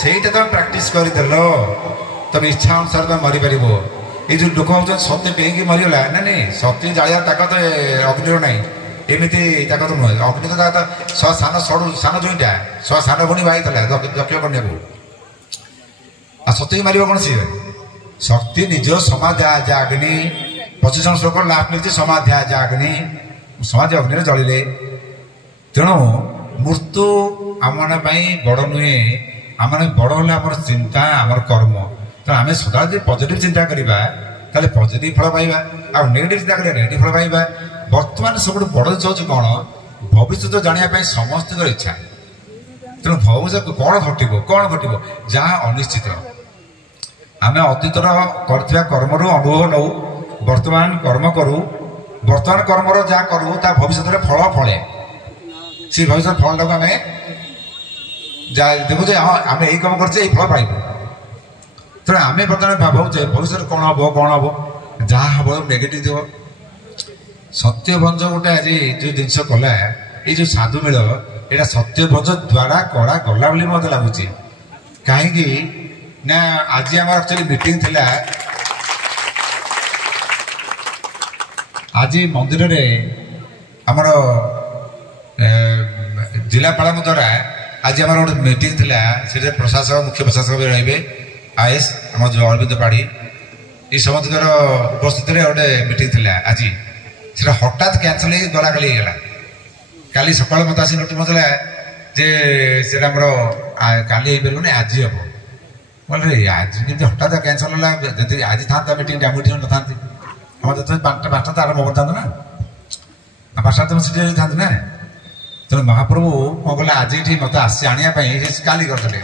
ସେଇଟା ତମେ ପ୍ରାକ୍ଟିସ୍ କରିଦେଲ ତମେ ଇଚ୍ଛା ଅନୁସାରେ ତମେ ମରିପାରିବ। ଏଇ ଯେଉଁ ଲୋକ ଭାବୁଛନ୍ତି ସତୀ ଡେଇଁକି ମରିଗଲା, ନା ନାଇଁ, ସତୀ ଜାଳିବା ତାକତ ଅଗ୍ନିର ନାହିଁ, ଏମିତି ତାକତ ନୁହେଁ। ଅଗ୍ନି ତ ତାକତ ସାନ ସାନ ଜୁଇଁଟା ସାନ ଭଉଣୀ ବାହା ହେଇଥିଲା ଦକ୍ଷ କନ୍ୟାକୁ, ଆଉ ସତୀକି ମାରିବ କ'ଣ ସିଏ? ଶକ୍ତି ନିଜ ସମାଧ୍ୟା ଅଗ୍ନି 25 ଶ୍ଲୋକ ଲାଷ୍ଟ ମିଳିଛି ସମାଧ୍ୟା ଅଗ୍ନି, ସମାଧି ଅଗ୍ନିରେ ଜଳିଲେ। ତେଣୁ ମୃତ୍ୟୁ ଆମମାନଙ୍କ ପାଇଁ ବଡ଼ ନୁହେଁ, ଆମର ବଡ଼ ହେଲେ ଆମର ଚିନ୍ତା ଆମର କର୍ମ। ତେଣୁ ଆମେ ସଦାବେଳେ ଯଦି ପଜିଟିଭ ଚିନ୍ତା କରିବା ତାହେଲେ ପଜିଟିଭ ଫଳ ପାଇବା, ଆଉ ନେଗେଟିଭ ଚିନ୍ତା କଲେ ନେଗେଟିଭ ଫଳ ପାଇବା। ବର୍ତ୍ତମାନ ସବୁଠୁ ବଡ଼ ଜିନିଷ ହେଉଛି କ'ଣ? ଭବିଷ୍ୟତ ଜାଣିବା ପାଇଁ ସମସ୍ତଙ୍କର ଇଚ୍ଛା। ତେଣୁ ଭବିଷ୍ୟତ କ'ଣ ଘଟିବ ଯାହା ଅନିଶ୍ଚିତ। ଆମେ ଅତୀତର କରିଥିବା କର୍ମରୁ ଅନୁଭବ ନେଉ, ବର୍ତ୍ତମାନ କର୍ମ କରୁ, ବର୍ତ୍ତମାନ କର୍ମର ଯାହା କରୁ ତା ଭବିଷ୍ୟତରେ ଫଳ ଫଳେ। ସେ ଭବିଷ୍ୟତ ଫଳଟାକୁ ଆମେ ଯାହା ଦେଖୁଛେ, ହଁ ଆମେ ଏଇ କାମ କରୁଛେ ଏଇ ଫଳ ପାଇବୁ। ତେଣୁ ଆମେ ବର୍ତ୍ତମାନ ଭାବୁଛେ ଭବିଷ୍ୟତରେ କ'ଣ ହବ, ଯାହା ହବ ନେଗେଟିଭ ଥିବ। ସତ୍ୟଭଞ୍ଜ ଗୋଟେ ଆଜି ଯେଉଁ ଜିନିଷ କଲା, ଏଇ ଯେଉଁ ସାଧୁ ମେଳ, ଏଇଟା ସତ୍ୟଭଞ୍ଜ ଦ୍ୱାରା କଳା ଗଲା ବୋଲି ମୋତେ ଲାଗୁଛି। କାହିଁକି ନା ଆଜି ଆମର ଆକ୍ଚୁଆଲି ମିଟିଂ ଥିଲା। ଆଜି ମନ୍ଦିରରେ ଆମର ଜିଲ୍ଲାପାଳଙ୍କ ଦ୍ୱାରା ଆଜି ଆମର ଗୋଟେ ମିଟିଂ ଥିଲା। ସେଥିରେ ପ୍ରଶାସକ, ମୁଖ୍ୟ ପ୍ରଶାସକ ବି ରହିବେ, ଆଇଏସ୍ ଆମର ଯେଉଁ ଅରବିନ୍ଦ ପାଢ଼ୀ, ଏ ସମସ୍ତଙ୍କର ଉପସ୍ଥିତିରେ ଗୋଟେ ମିଟିଂ ଥିଲା ଆଜି। ସେଟା ହଠାତ୍ କ୍ୟାନସଲ୍ ହେଇକି ଗଲାକାଲି ହେଇଗଲା। କାଲି ସକାଳୁ ମୋତେ ଆସି ନୋଟିସ୍ ଦେଲା ଯେ ସେଟା ଆମର କାଲି ହେଇପାରିବନି, ଆଜି ହେବ। ବୋଲେ ଆଜି କେମିତି ହଠାତ୍ କ୍ୟାନସଲ୍ ହେଲା? ଯଦି ଆଜି ଥାନ୍ତା ମିଟିଂଟା, ମୁଁ ଏଠି ନଥାନ୍ତି। ଆମର ଯେତେବେଳେ 5ଟା ତ ଆରମ୍ଭ କରିଥାନ୍ତୁ ନା, 5ଟା ତ ମୁଁ ସେଠି ରହିଥାନ୍ତି ନା। ତେଣୁ ମହାପ୍ରଭୁ କ'ଣ କଲେ, ଆଜି ଏଠି ମୋତେ ଆସି ଆଣିବା ପାଇଁ କାଲି କରିଦେଲେ।